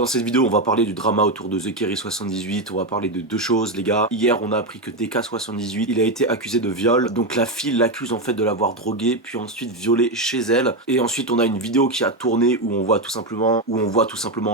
Dans cette vidéo, on va parler du drama autour de TheKerry78, on va parler de deux choses les gars. Hier, on a appris que TK78, il a été accusé de viol, donc la fille l'accuse en fait de l'avoir drogué, puis ensuite violé chez elle. Et ensuite, on a une vidéo qui a tourné où on voit tout simplement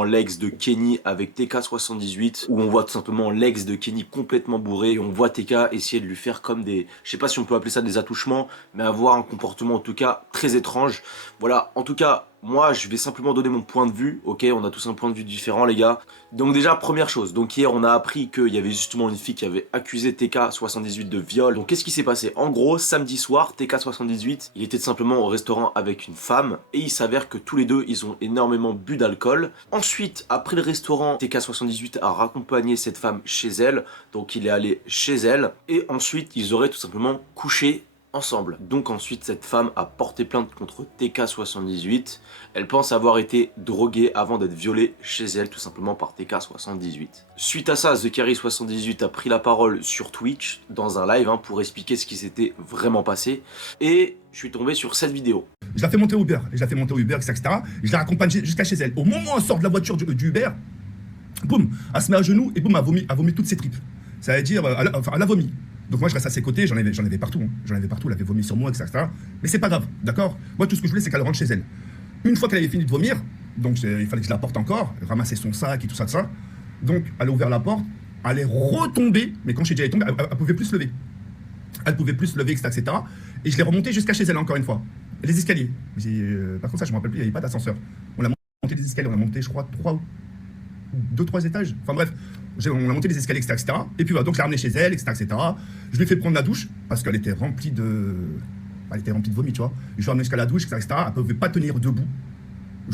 l'ex de Kenny avec TK78, où on voit tout simplement l'ex de Kenny complètement bourré, et on voit TK essayer de lui faire comme des, je sais pas si on peut appeler ça des attouchements, mais avoir un comportement en tout cas très étrange. Voilà, en tout cas, moi, je vais simplement donner mon point de vue, ok? On a tous un point de vue différent, les gars. Donc déjà, première chose, donc hier, on a appris qu'il y avait justement une fille qui avait accusé TK78 de viol. Donc qu'est-ce qui s'est passé? En gros, samedi soir, TK78, il était tout simplement au restaurant avec une femme, et il s'avère que tous les deux, ils ont énormément bu d'alcool. Ensuite, après le restaurant, TK78 a raccompagné cette femme chez elle, donc il est allé chez elle, et ensuite, ils auraient tout simplement couché ensemble. Donc ensuite cette femme a porté plainte contre TK78. Elle pense avoir été droguée avant d'être violée chez elle tout simplement par TK78. Suite à ça, TheKerry78 a pris la parole sur Twitch dans un live pour expliquer ce qui s'était vraiment passé. Et je suis tombé sur cette vidéo. Je la fais monter au Uber, etc. Je la raccompagne jusqu'à chez elle. Au moment où elle sort de la voiture du Uber, boum, elle se met à genoux et boum, elle vomit toutes ses tripes. Ça veut dire, elle a vomi. Donc moi je reste à ses côtés, j'en avais partout, elle avait vomi sur moi, etc. Mais c'est pas grave, d'accord? Moi tout ce que je voulais c'est qu'elle rentre chez elle. Une fois qu'elle avait fini de vomir, donc il fallait que je la porte encore, ramasser son sac et tout ça. Donc elle a ouvert la porte, elle est retombée, mais quand je suis déjà tombée, elle pouvait plus se lever. Elle pouvait plus se lever, etc. Et je l'ai remontée jusqu'à chez elle encore une fois. Les escaliers. Par contre ça je me rappelle plus, il n'y avait pas d'ascenseur. On a monté les escaliers, on a monté je crois 2-3 étages. Enfin bref. On a monté les escaliers, etc. Et puis voilà, donc je l'ai ramenée chez elle, etc. Je lui ai fait prendre la douche, parce qu'elle était remplie de... Elle était remplie de vomi, tu vois. Je lui ai ramenée jusqu'à la douche, etc. Elle ne pouvait pas tenir debout.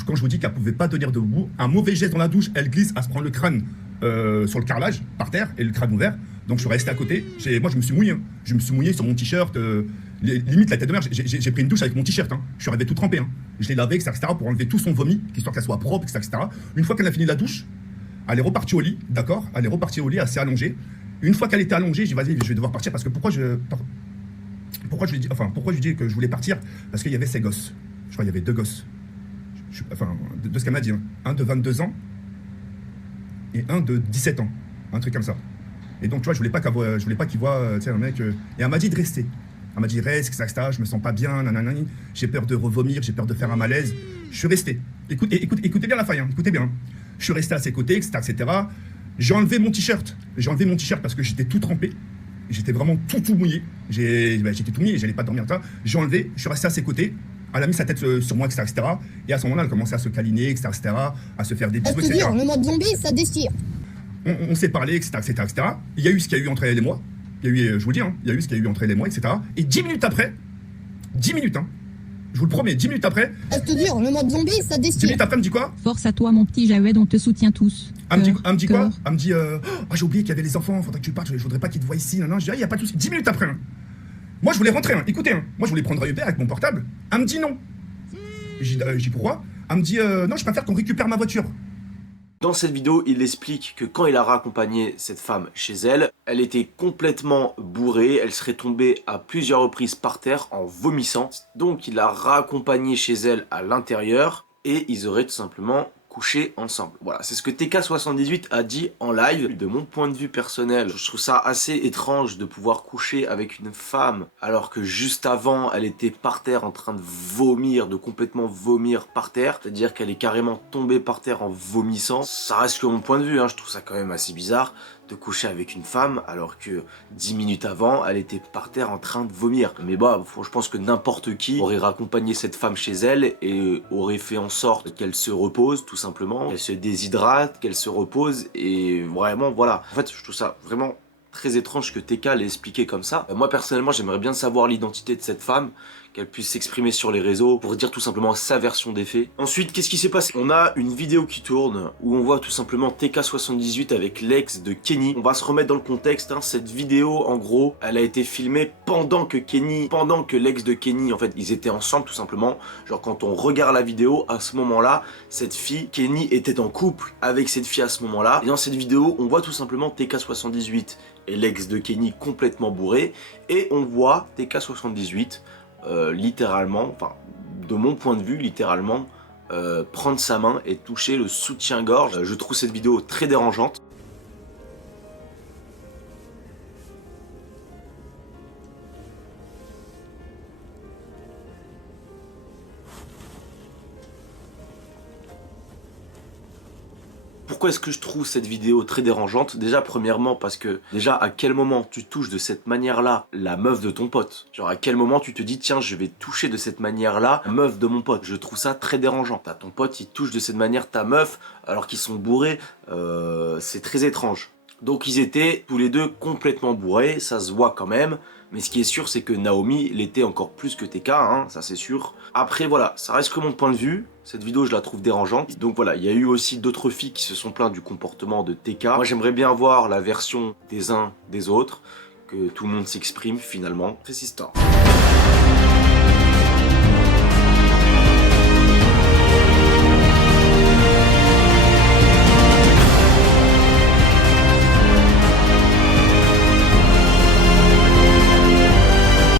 Quand je vous dis qu'elle ne pouvait pas tenir debout, un mauvais geste dans la douche, elle glisse, elle se prend le crâne sur le carrelage, par terre, et le crâne ouvert. Donc je suis resté à côté. Moi, je me suis mouillé. Je me suis mouillé sur mon t-shirt. Limite, la tête de mer, j'ai pris une douche avec mon t-shirt. Je suis arrivé tout trempé. Je l'ai lavé, etc. pour enlever tout son vomi, histoire qu'elle soit propre, etc. Une fois qu'elle a fini la douche, elle est repartie au lit, d'accord? Elle est repartie au lit, elle s'est allongée. Une fois qu'elle était allongée, j'ai dit vas-y, je vais devoir partir parce que pourquoi je lui dis que je voulais partir? Parce qu'il y avait ses gosses. Je crois qu'il y avait 2 gosses. De ce qu'elle m'a dit, un de 22 ans et un de 17 ans, un truc comme ça. Et donc tu vois, je voulais pas qu'il voit, tu sais, un mec. Et elle m'a dit de rester. Elle m'a dit reste, etc. Je me sens pas bien, nanani. J'ai peur de revomir, j'ai peur de faire un malaise. Je suis resté. Écoutez bien la faille, écoutez bien. Je suis resté à ses côtés, etc. J'ai enlevé mon t-shirt. Parce que j'étais tout trempé. J'étais vraiment tout mouillé. J'étais tout mouillé, j'allais pas dormir. J'ai enlevé, je suis resté à ses côtés. Elle a mis sa tête sur moi, etc. Et à ce moment-là, elle a commencé à se câliner, etc. À se faire des bisous, etc. Le mode zombie, ça déchire. On s'est parlé, etc. Il y a eu ce qu'il y a eu entre elle et moi. Il y a eu, je vous le dis, il y a eu ce qu'il y a eu entre elle et moi, etc. Et 10 minutes après, 10 minutes, je vous le promets, 10 minutes après. Je te jure, le mode zombie, ça 10 déchire. minutes après, elle me dit quoi? Force à toi, mon petit Jawed, on te soutient tous. Elle me dit quoi? Elle me dit j'ai oublié qu'il y avait les enfants, faudrait que tu partes, je voudrais pas qu'ils te voient ici. Non, je dis il y a pas de souci. 10 minutes après. Moi, je voulais rentrer. Écoutez, moi, je voulais prendre un Uber avec mon portable. Elle me dit non. J'ai dit pourquoi? Elle me dit non, je préfère qu'on récupère ma voiture. Dans cette vidéo, il explique que quand il a raccompagné cette femme chez elle, elle était complètement bourrée, elle serait tombée à plusieurs reprises par terre en vomissant. Donc il l'a raccompagnée chez elle à l'intérieur et ils auraient tout simplement couché ensemble. Voilà, c'est ce que TK78 a dit en live. De mon point de vue personnel, je trouve ça assez étrange de pouvoir coucher avec une femme alors que juste avant, elle était par terre en train de vomir, de complètement vomir par terre. C'est-à-dire qu'elle est carrément tombée par terre en vomissant. Ça reste que mon point de vue, je trouve ça quand même assez bizarre de coucher avec une femme alors que 10 minutes avant, elle était par terre en train de vomir. Mais bah, je pense que n'importe qui aurait raccompagné cette femme chez elle et aurait fait en sorte qu'elle se repose tout simplement, qu'elle se déshydrate, qu'elle se repose et vraiment voilà. En fait, je trouve ça vraiment très étrange que TK l'ait expliqué comme ça. Moi personnellement, j'aimerais bien savoir l'identité de cette femme, qu'elle puisse s'exprimer sur les réseaux pour dire tout simplement sa version des faits. Ensuite, qu'est-ce qui s'est passé? On a une vidéo qui tourne où on voit tout simplement TK78 avec l'ex de Kenny. On va se remettre dans le contexte, cette vidéo en gros, elle a été filmée pendant que l'ex de Kenny, en fait, ils étaient ensemble tout simplement. Genre quand on regarde la vidéo, à ce moment-là, cette fille, Kenny était en couple avec cette fille à ce moment-là. Et dans cette vidéo, on voit tout simplement TK78 et l'ex de Kenny complètement bourré. Et on voit TK78 littéralement, enfin de mon point de vue littéralement prendre sa main et toucher le soutien-gorge. Je trouve cette vidéo très dérangeante. Pourquoi est-ce que je trouve cette vidéo très dérangeante? Déjà, premièrement, parce que déjà, à quel moment tu touches de cette manière-là la meuf de ton pote? Genre, à quel moment tu te dis, tiens, je vais toucher de cette manière-là la meuf de mon pote? Je trouve ça très dérangeant. T'as ton pote, il touche de cette manière ta meuf, alors qu'ils sont bourrés, c'est très étrange. Donc, ils étaient tous les deux complètement bourrés, ça se voit quand même. Mais ce qui est sûr, c'est que Naomi l'était encore plus que TK, hein, ça c'est sûr. Après voilà, ça reste que mon point de vue. Cette vidéo, je la trouve dérangeante. Donc voilà, il y a eu aussi d'autres filles qui se sont plaintes du comportement de TK. Moi, j'aimerais bien voir la version des uns des autres, que tout le monde s'exprime finalement. Résistant.